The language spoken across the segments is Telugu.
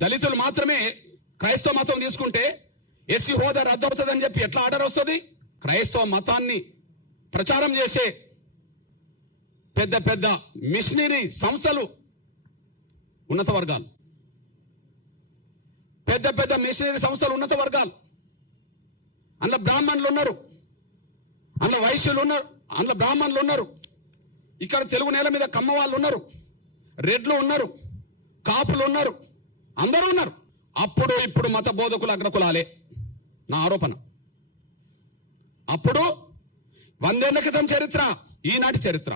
దళితులు మాత్రమే క్రైస్తవ మతం తీసుకుంటే ఎస్సీ హోదా రద్దు అవుతుందని చెప్పి ఎట్లా ఆర్డర్ వస్తుంది? క్రైస్తవ మతాన్ని ప్రచారం చేసే పెద్ద పెద్ద మిషనరీ సంస్థలు ఉన్నత వర్గాలు, పెద్ద పెద్ద మిషనరీ సంస్థలు ఉన్నత వర్గాలు, అందులో బ్రాహ్మణులు ఉన్నారు, అందులో వైశ్యులు ఉన్నారు, అందులో బ్రాహ్మణులు ఉన్నారు, ఇక్కడ తెలుగు నేల మీద కమ్మ వాళ్ళు ఉన్నారు, రెడ్లు ఉన్నారు, కాపులు ఉన్నారు, అందరూ ఉన్నారు. అప్పుడు ఇప్పుడు మత బోధకులు అగ్రకులాలే నా ఆరోపణ. అప్పుడు 100 ఏళ్ల క్రితం చరిత్ర, ఈనాటి చరిత్ర,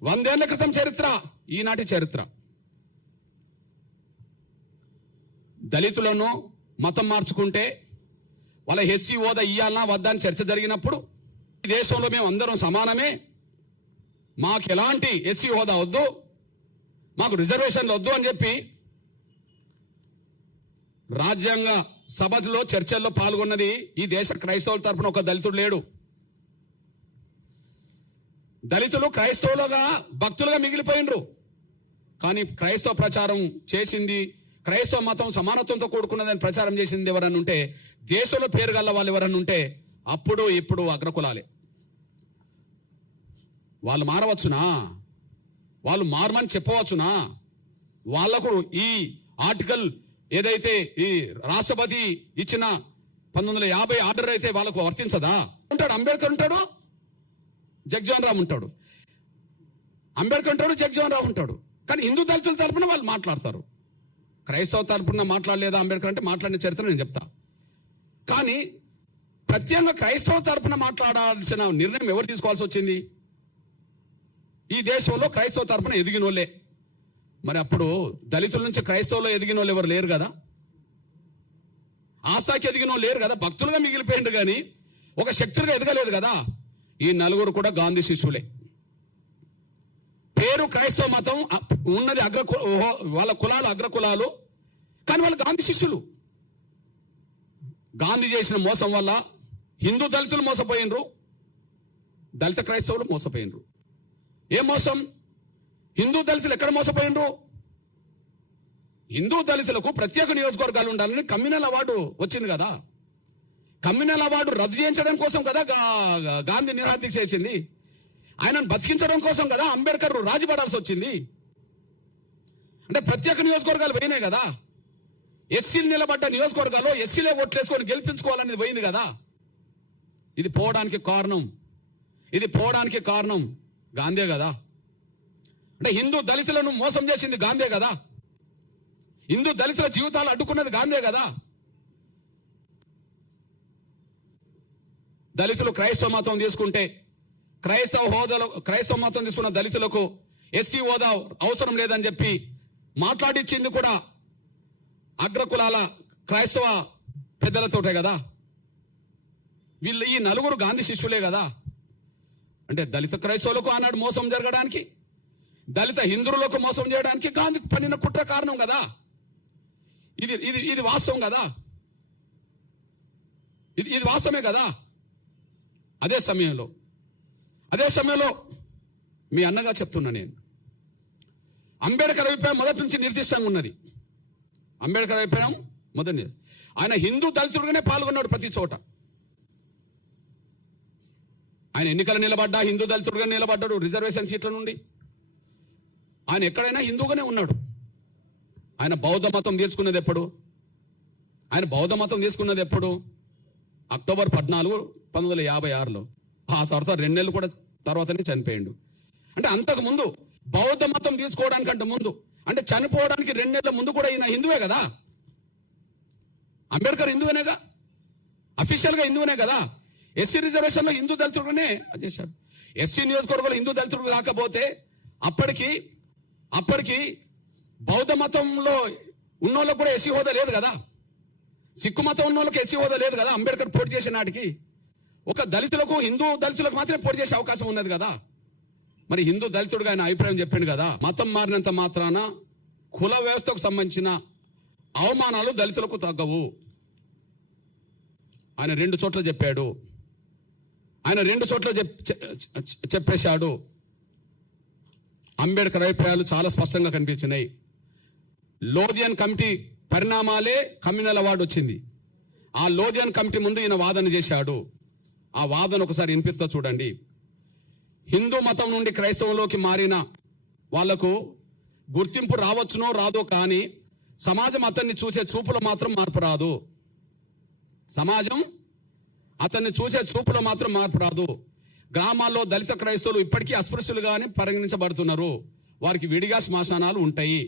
100 ఏళ్ల క్రితం చరిత్ర, ఈనాటి చరిత్ర. దళితులను మతం మార్చుకుంటే వాళ్ళ ఎస్సీ హోదా ఇయ్యాలన్నా వద్దా అని చర్చ జరిగినప్పుడు ఈ దేశంలో మేము అందరం సమానమే, మాకు ఎలాంటి ఎస్సీ హోదా వద్దు, మాకు రిజర్వేషన్లు వద్దు అని చెప్పి రాజ్యాంగ సభలో చర్చల్లో పాల్గొన్నది ఈ దేశ క్రైస్తవుల తరపున ఒక దళితుడు లేడు. దళితులు క్రైస్తవులుగా భక్తులుగా మిగిలిపోయినరు. కానీ క్రైస్తవ ప్రచారం చేసింది, క్రైస్తవ మతం సమానత్వంతో కూడుకున్నదని ప్రచారం చేసింది ఎవరన్నా ఉంటే, దేశంలో పేరు గల్ల వాళ్ళు ఎవరన్నా ఉంటే అప్పుడు ఇప్పుడు అగ్రకులాలే. వాళ్ళు మారవచ్చునా? వాళ్ళు మారమని చెప్పవచ్చునా? వాళ్లకు ఈ ఆర్టికల్ ఏదైతే ఈ రాష్ట్రపతి ఇచ్చిన 1950 ఆర్డర్ అయితే వాళ్ళకు వర్తించదా? ఉంటాడు అంబేద్కర్, ఉంటాడు జగ్జీవన్ రామ్ ఉంటాడు, అంబేద్కర్ ఉంటాడు, జగ్జీవన్ రామ్ ఉంటాడు. కానీ హిందూ దళితుల తరపున వాళ్ళు మాట్లాడతారు. క్రైస్తవ తరపున మాట్లాడలేదా అంబేద్కర్ అంటే? మాట్లాడిన చరిత్ర నేను చెప్తా. కానీ ప్రత్యేకంగా క్రైస్తవ తరపున మాట్లాడాల్సిన నిర్ణయం ఎవరు తీసుకోవాల్సి వచ్చింది? ఈ దేశంలో క్రైస్తవ తరపున ఎదిగిన వాళ్ళే. మరి అప్పుడు దళితుల నుంచి క్రైస్తవులో ఎదిగిన వాళ్ళు ఎవరు లేరు కదా, ఆస్థాకి ఎదిగిన వాళ్ళు లేరు కదా, భక్తులుగా మిగిలిపోయిండు కానీ ఒక శక్తులుగా ఎదగలేదు కదా. ఈ నలుగురు కూడా గాంధీ శిష్యులే. పేరు క్రైస్తవ మతం ఉన్నది వాళ్ళ కులాలు అగ్రకులాలు, కానీ వాళ్ళు గాంధీ శిష్యులు. గాంధీ చేసిన మోసం వల్ల హిందూ దళితులు మోసపోయినరు, దళిత క్రైస్తవులు మోసపోయినరు. ఏ మోసం? హిందూ దళితులు ఎక్కడ మోసపోయినరు? హిందూ దళితులకు ప్రత్యేక నియోజకవర్గాలు ఉండాలని కమ్యూనల్ అవార్డు వచ్చింది కదా. కమ్యూనల్ అవార్డు రద్దు చేయించడం కోసం కదా గాంధీ నిరాదీక్ష చేసింది. ఆయనను బతికించడం కోసం కదా అంబేద్కర్ రాజీపడాల్సి వచ్చింది. అంటే ప్రత్యేక నియోజకవర్గాలు పోయినాయి కదా. ఎస్సీలు నిలబడ్డ నియోజకవర్గాల్లో ఎస్సీలే ఓట్లేసుకొని గెలిపించుకోవాలనేది పోయింది కదా. ఇది పోవడానికి కారణం గాంధీ కదా. అంటే హిందూ దళితులను మోసం చేసింది గాంధీ కదా. హిందూ దళితుల జీవితాలు అడ్డుకున్నది గాంధీ కదా. దళితులు క్రైస్తవ మతం తీసుకుంటే, క్రైస్తవ మతం తీసుకున్న దళితులకు ఎస్సీ హోదా అవసరం లేదని చెప్పి మాట్లాడిచ్చింది కూడా అగ్రకులాల క్రైస్తవ పెద్దలతోటే కదా. వీళ్ళు ఈ నలుగురు గాంధీ శిష్యులే కదా. అంటే దళిత క్రైస్తవులకు ఆనాడు మోసం జరగడానికి, దళిత హిందువులకు మోసం చేయడానికి గాంధీ పన్నిన కుట్ర కారణం కదా. ఇది వాస్తవం కదా. ఇది వాస్తవమే కదా. అదే సమయంలో మీ అన్నగా చెప్తున్నా నేను, అంబేద్కర్ అభిప్రాయం మొదటి నుంచి నిర్దిష్టంగా ఉన్నది. అంబేద్కర్ అభిప్రాయం మొదటి, ఆయన హిందూ దళితుడుగానే పాల్గొన్నాడు ప్రతి చోట. ఆయన ఎన్నికలు నిలబడ్డా హిందూ దళితుడుగా నిలబడ్డాడు. రిజర్వేషన్ సీట్ల నుండి ఆయన ఎక్కడైనా హిందూగానే ఉన్నాడు. ఆయన బౌద్ధ మతం తీసుకున్నది ఎప్పుడు? అక్టోబర్ 14, 1956లో. ఆ తర్వాత 2 నెలలు కూడా తర్వాతనే చనిపోయిండు. అంటే అంతకు ముందు బౌద్ధ మతం తీసుకోవడానికంటే ముందు, అంటే చనిపోవడానికి 2 నెలల ముందు కూడా ఈయన హిందువే కదా. అంబేద్కర్ హిందువేనేగా, అఫీషియల్గా హిందువునే కదా. ఎస్సీ రిజర్వేషన్లో హిందూ దళితుడుగానే చేశాడు. ఎస్సీ నియోజకవర్గంలో హిందూ దళితుడు కాకపోతే అప్పటికి బౌద్ధ మతంలో ఉన్నోళ్ళకు కూడా ఎస్సీ హోదా లేదు కదా. సిక్కు మతం ఉన్న వాళ్ళకి ఎస్సీ హోదా లేదు కదా. అంబేద్కర్ పోటీ చేసే నాటికి ఒక దళితులకు, హిందూ దళితులకు మాత్రమే పోటీ చేసే అవకాశం ఉన్నది కదా. మరి హిందూ దళితుడుగా ఆయన అభిప్రాయం చెప్పిండు కదా. మతం మారినంత మాత్రాన కుల వ్యవస్థకు సంబంధించిన అవమానాలు దళితులకు తగ్గవు. ఆయన 2 చోట్ల చెప్పాడు. చెప్పేశాడు. అంబేద్కర్ అభిప్రాయాలు చాలా స్పష్టంగా కనిపించినాయి. లోదియన్ కమిటీ పరిణామాలే కమ్యూనల్ అవార్డు వచ్చింది. ఆ లోదియన్ కమిటీ ముందు ఈయన వాదన చేశాడు. ఆ వాదన ఒకసారి వినిపిస్తా చూడండి. హిందూ మతం నుండి క్రైస్తవంలోకి మారిన వాళ్లకు గుర్తింపు రావచ్చునో రాదో, కానీ సమాజం అతన్ని చూసే చూపులో మాత్రం మార్పు రాదు. సమాజం అతన్ని చూసే చూపులో మాత్రం మార్పు రాదు. గ్రామాల్లో దళిత క్రైస్తవులు ఇప్పటికీ అస్పృశ్యులుగానే పరిగణించబడుతున్నారు. వారికి విడిగా శ్మశానాలు ఉంటాయి.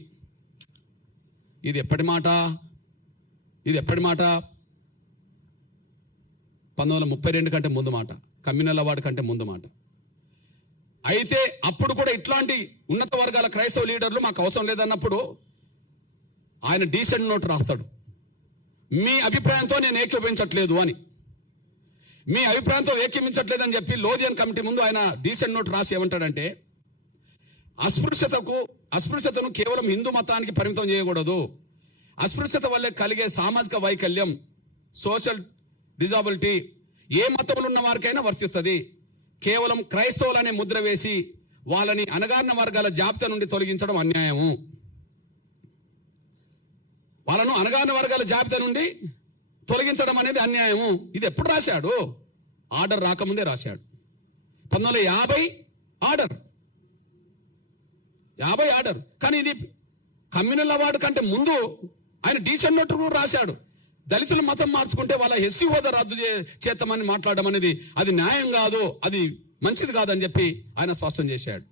ఇది ఎప్పటి మాట? ఇది ఎప్పటి మాట? 1932 కంటే ముందు మాట, కమ్యూనల్ అవార్డు కంటే ముందు మాట. అయితే అప్పుడు కూడా ఇట్లాంటి ఉన్నత వర్గాల క్రైస్తవ లీడర్లు మాకు అవసరం లేదన్నప్పుడు ఆయన డీసెంట్ నోట్ రాస్తాడు. మీ అభిప్రాయంతో నేను ఏకీభవించట్లేదు అని, మీ అభిప్రాయంతో ఏకీభవించట్లేదని చెప్పి లోదియన్ కమిటీ ముందు ఆయన డీసెంట్ నోట్ రాసి ఏమంటాడంటే, అస్పృశ్యతను కేవలం హిందూ మతానికి పరిమితం చేయకూడదు. అస్పృశ్యత వల్లే కలిగే సామాజిక వైకల్యం, సోషల్ డిజాబిలిటీ ఏ మతంలో ఉన్న వారికైనా వర్తిస్తుంది. కేవలం క్రైస్తవులనే ముద్ర వేసి వాళ్ళని అణగారిన వర్గాల జాబితా నుండి తొలగించడం అన్యాయము. వాళ్ళను అణగారిన వర్గాల జాబితా నుండి తొలగించడం అనేది అన్యాయము. ఇది ఎప్పుడు రాశాడు? ఆర్డర్ రాకముందే రాశాడు. 1950 ఆర్డర్, 50 ఆర్డర్. కానీ ఇది కమ్యూనల్ అవార్డు కంటే ముందు ఆయన డీసెంట్ నోట్ కూడా రాశాడు. దళితులు మతం మార్చుకుంటే వాళ్ళ ఎస్సీ హోదా రద్దు చేస్తామని మాట్లాడడం అనేది అది న్యాయం కాదు, అది మంచిది కాదని చెప్పి ఆయన స్పష్టం చేశాడు.